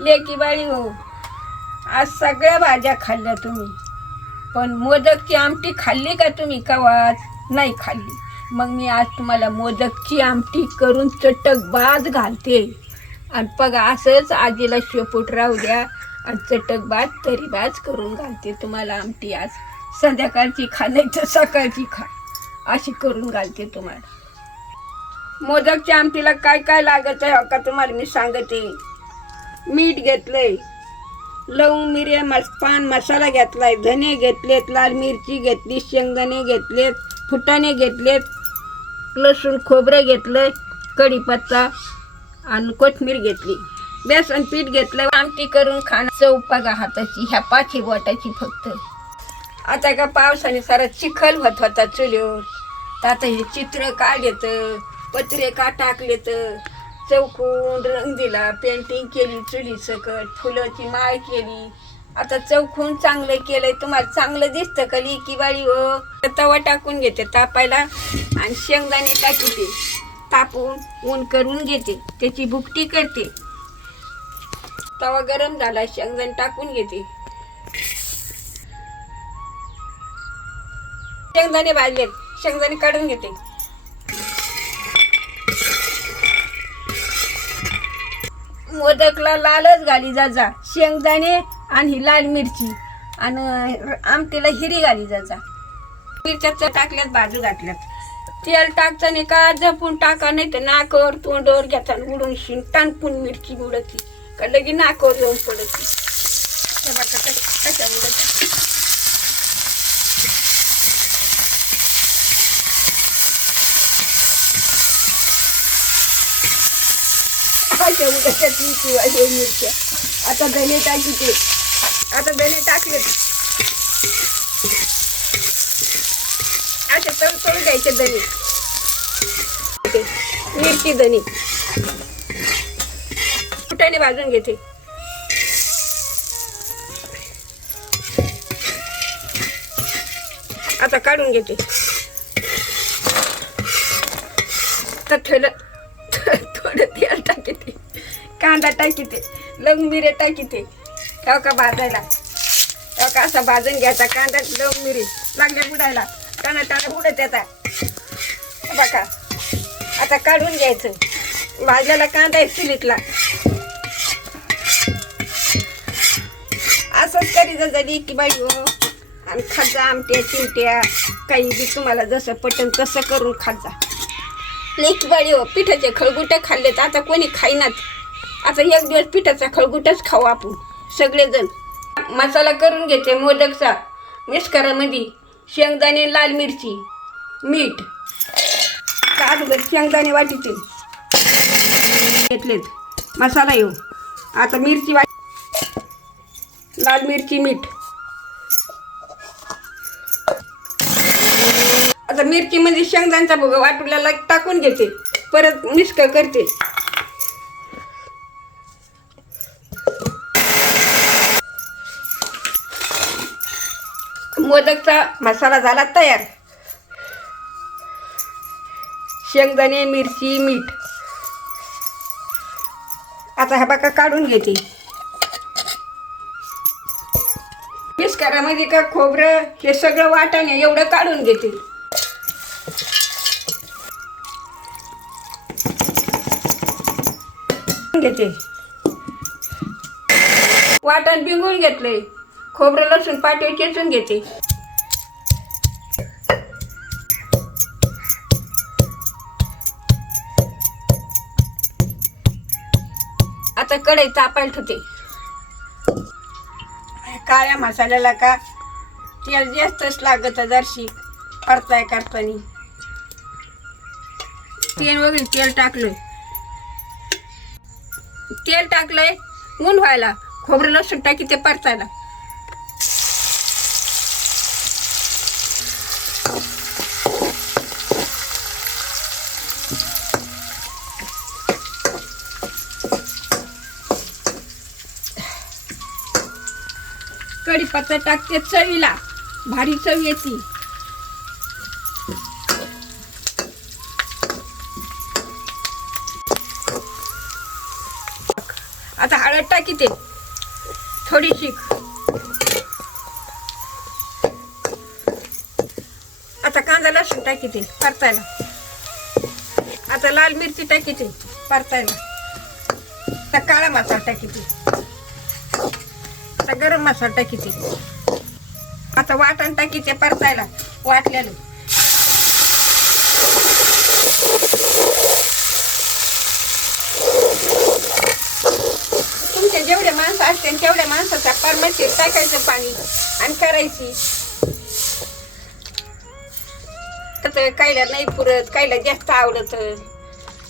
लेकी बाळी हो. आज सगळ्या भाज्या खाल्ल्या तुम्ही. पण मोदकची आमटी खाल्ली का तुम्ही? कवाच हो नाही खाल्ली? मग मी आज तुम्हाला मोदकची आमटी करून चटक बाज घालते. आणि बघा असंच आजीला शेपूट राहू द्या आणि चटक बाज तरी बाज करून घालते तुम्हाला आमटी आज. संध्याकाळची खा नाही तर सकाळची खा. अशी करून घालते तुम्हाला. मोदकच्या आमटीला काय काय लागत आहे हो का तुम्हाला मी सांगते. मीठ घेतलंय. लवंग मिरे मस पान मसाला घेतलाय. धने घेतलेत लाल मिरची घेतली शेंगदाणे घेतलेत फुटाणे घेतलेत लसूण खोबरं घेतलंय कढीपत्ता आणि कोथमीर घेतली. बेसन पीठ घेतलं आमटी करून खाणं चव बघा हाताची ह्या पाची बोटाची फक्त. आता का पावसाने सारा चिखल होत होता चुलीवर. तर आता हे चित्र घेतं पत्रे का टाकले तर चौकून रंग दिला पेंटिंग केली चुली सकट फुलाची माळ केली. आता चौकून चांगलं केलंय तुम्हाला चांगलं दिसतं का की बाळी हो? तर तवा टाकून घेते तापायला आणि शेंगदाणे टाकते. तापून ऊन करून घेते त्याची भुकटी करते. तवा गरम झाला शेंगदाणे टाकून घेते. शेंगदाणे भाजलेत शेंगदाणे काढून घेते. मोदकला लालच घाली जा जा. शेंगदाणे आणि ही लाल मिरची. आणि आमटीला हिरी घाली जा जा. मिरच्या टाकल्यात बाजू घातल्यात. तेल टाकताना का जपून टाका नाही तर नाकावर तोंडावर घेताना उडून शिन टाणपून मिरची उडती. का लगी नाकावर जाऊन पडती. कशा उडत अशा उडतात किंवा हे मिरच्या. आता धने टाकीते आता धने टाकले. असे तळ तळून द्यायचे धने मिरची धने. फुटाने भाजून घेते. आता काढून घेते. तर थोडं थोडं तेल टाकते. कांदा टाकीते लवंग मिरे टाकीते. ठेव का भाजायला? ठेव का असा भाजून घ्यायचा कांदा लवंग मिरे लागल्या बुडायला. कांदा टाका बुडत येता. बघा. आता काढून घ्यायचं. भाजलेला कांदा आहे चुलीतला. असंच करीत झाली की बाई हो. आणि खाजा आमट्या चिमट्या. काही बी तुम्हाला जसं पटन तसं करून खाजा लेक बाळी हो पिठाचे खळगुट खाल्ले तर आता कोणी खाईनात. आता एक दिवस पिठाचा खळगुटच खाऊ आपण. सगळेजण. मसाला करून घेते मोदकचा. मिस्करामध्ये शेंगदाणे लाल मिरची मीठ. तासभर शेंगदाणे वाटीचे. घेतलेत. मसाला येऊ. आता मिरची वाट लाल मिरची मीठ. आता मिरचीमध्ये शेंगदाण्याचा भोगा वाटूला टाकून घेते. परत मिस्क करते. मोदकचा मसाला झाला तयार. शेंगदाणे मिरची मीठ. आता हा बाका काढून घेते. मिस्करामध्ये का खोबरं हे सगळं वाटाणे एवढं काढून घेते. घेते. वाटण बिंगून घेतले खोबरं लसूण पाटे चेचून घेते. आता कढई तापायला ठेवते. काळ्या मसाल्याला का? तेल जास्तच लागत जरशी. करताय करतानी. तेल वगैरे तेल टाकलंय. तेल टाकलंय ऊन व्हायला. खोबरं लसूण टाकी ते परतायला. कढीपत्ता टाकते चवीला. भारी चव येते. आता हळद टाकी ते थोडीशी. आता कांदा लसूण टाकी ते परतायला. आता लाल मिरची टाकी ते परतायला. आता काळा मसाला टाकी ते आता गरम मसाला टाकी ते आता वाटण टाकीचे परतायला वाटलेलं तुमचे जेवढे माणसं असतील तेवढ्या माणसाचा परमशीर टाकायचं पाणी आणि करायची. तर कायला नाही पुरत कायला जास्त आवडत.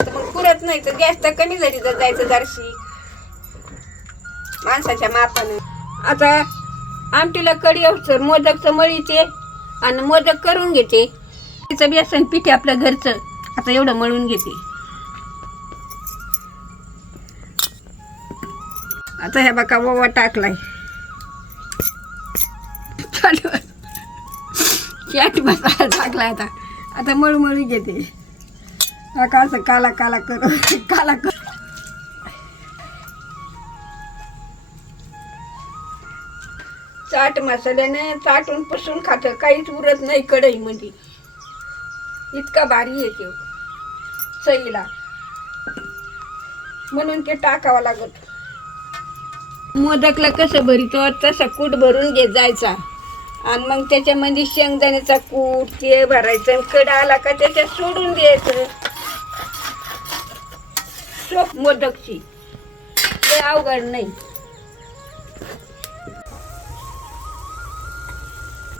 तर मग पुरत नाही तर जास्त कमी जरी जायचं जरशी. माणसाच्या मापानं. आता आमटीला कडी अवसर मोदकचं मळीचे आणि मोदक करून घेते. तिचं बेसन पिठे आपल्या आपलं घरचं. आता एवढं मळून घेते. आता हे बघा ओवा टाकलाय. चाट मसाला टाकलाय आता. आता मळू मळू घेते. का असं काला काला करू काला कर चाट मसाल्याने चाटून पुसून खातं. काहीच उरत नाही कढईमध्ये. इतका भारी येते चईला म्हणून ते टाकावं लागत. मोदकला कसं भरितो? तसा कूट भरून घे जायचा. आणि मग त्याच्यामध्ये शेंगदाण्याचा कूट ते भरायचं. आणि आला का त्याच्यात सोडून द्यायचं. सोप मोदकची. ते अवघड नाही.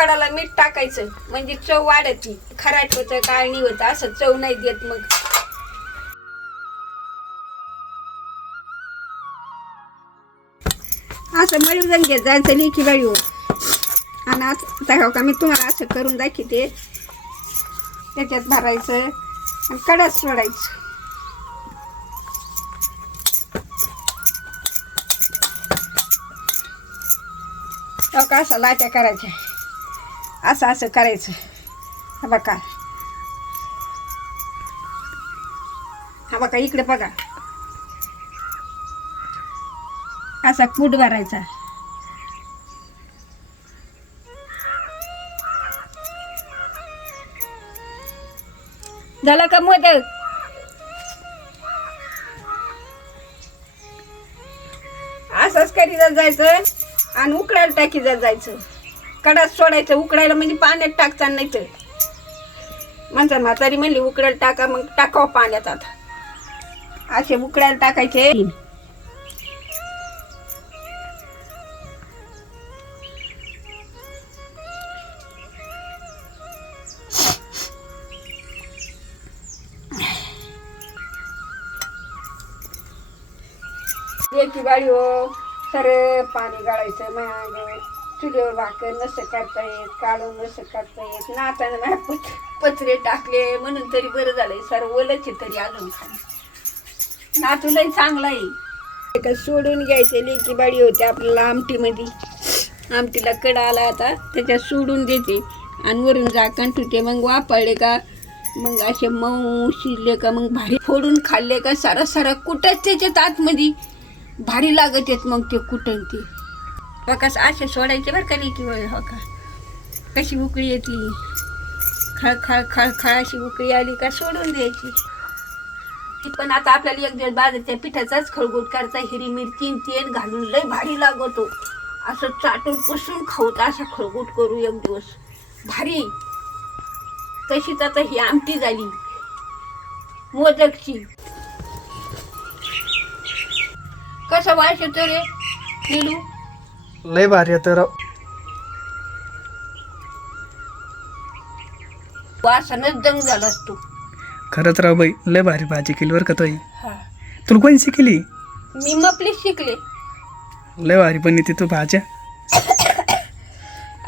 कडाला मीठ टाकायचं. म्हणजे चव वाढती खराट होतं काळणी होतं असं चव नाही देत मग. असं मळून घेत जायचं लेखी गाडीवर. आणि असं हो का मी तुम्हाला असं करून दाखवते. त्याच्यात भरायचं आणि कडाच सोडायचं. हो असं लाट्या करायच्या. असं असं करायचं. हा बघा. हा बघा इकडे बघा. असा कूट भरायचा. झाला का मोदक? असंच करीत जायचं आणि उकडायला जर जायचं. कडात सोडायचं उकडायला म्हणजे पाण्यात टाकता नाही तर म्हणता म्हातारी म्हणली उकडायला टाका मग टाकावं पाण्यात आता. असे उकडायला टाकायचे. एकी बाळी हो सर पाणी गाळायचं मग. चुलीवर भाकर नसं काढता येत काढून नसं काढता येत नाताना माझ्या पत पत्रे टाकले म्हणून तरी बरं झालंय सर ओलच आहे तरी अजून खाली. नातूलाही चांगला आहे. का सोडून घ्यायचे लेकी बाडी होते आपल्याला आमटीमध्ये. आमटीला कडा आला आता त्याच्यात सोडून देते. आणि वरून झाकण ठेवते मग वापरले का? मग असे मऊ शिजले का? मग भारी फोडून खाल्ले का? सारा सारा कुठंच त्याच्यात आतमध्ये भारी लागत आहेत मग ते कुठं ते. पकास असे सोडायचे बरं का की हो का? कशी उकळी येते? खळ खळ खळ खळ अशी उकळी आली का सोडून द्यायची. ती पण आता आपल्याला एक दिवस बाजारच्या पिठाचाच खळगोट करता हिरी मिरची तेल घालून लय भारी लागतो. असं चाटून पुसून खाऊत असा खळगोट करू एक दिवस. भारी. तशीच आता ही आमटी झाली. मोदकची. कसं वास येतो रे निलू? लय भारी आहे तर वासानच दंग झालास तू खरंच राव बाई लय भारी भाजी केली बरं का तोही हा. तुला कोणी शिकली? मी मपली शिकले. लय भारी पण येते तू भाज्या.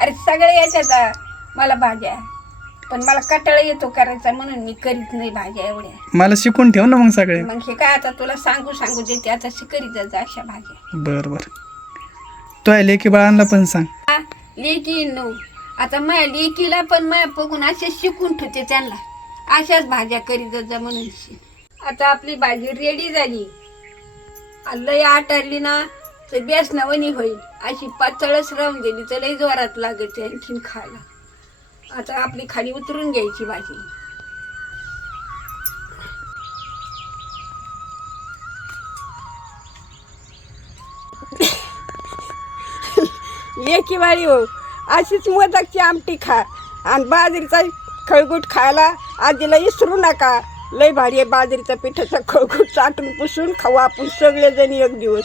अरे सगळे येतात आ, मला भाज्या. पण मला कटाळा येतो करायचा म्हणून मी करीत नाही भाज्या एवढ्या. मला शिकून ठेव ना मग सगळे. मग हे काय आता तुला सांगू सांगू देते आता करीत जा अशा भाज्या. बर बर. तो आहे लेकी बाळांना पण सांग. लेकी नऊ आता माझ्या लेकीला पण माझ्या बघून असे शिकून ठेवते त्यांना. अशाच भाज्या करीत जा म्हणून. आता आपली भाजी रेडी झाली. लय आटारली ना तर बेसनावणी होईल. अशी पातळच राहून गेली तर लई जोरात लागते आणखीन खायला. आता आपली खाली उतरून घ्यायची भाजी. लेकी वाळी हो. अशीच मोदकची आमटी खा. आणि बाजरीचा खळगूट खायला आजीला इसरू नका. लय भारी आहे बाजरीच्या पिठाचा खळगूट चाटून पुसून खाऊ आपण सगळेजण एक दिवस.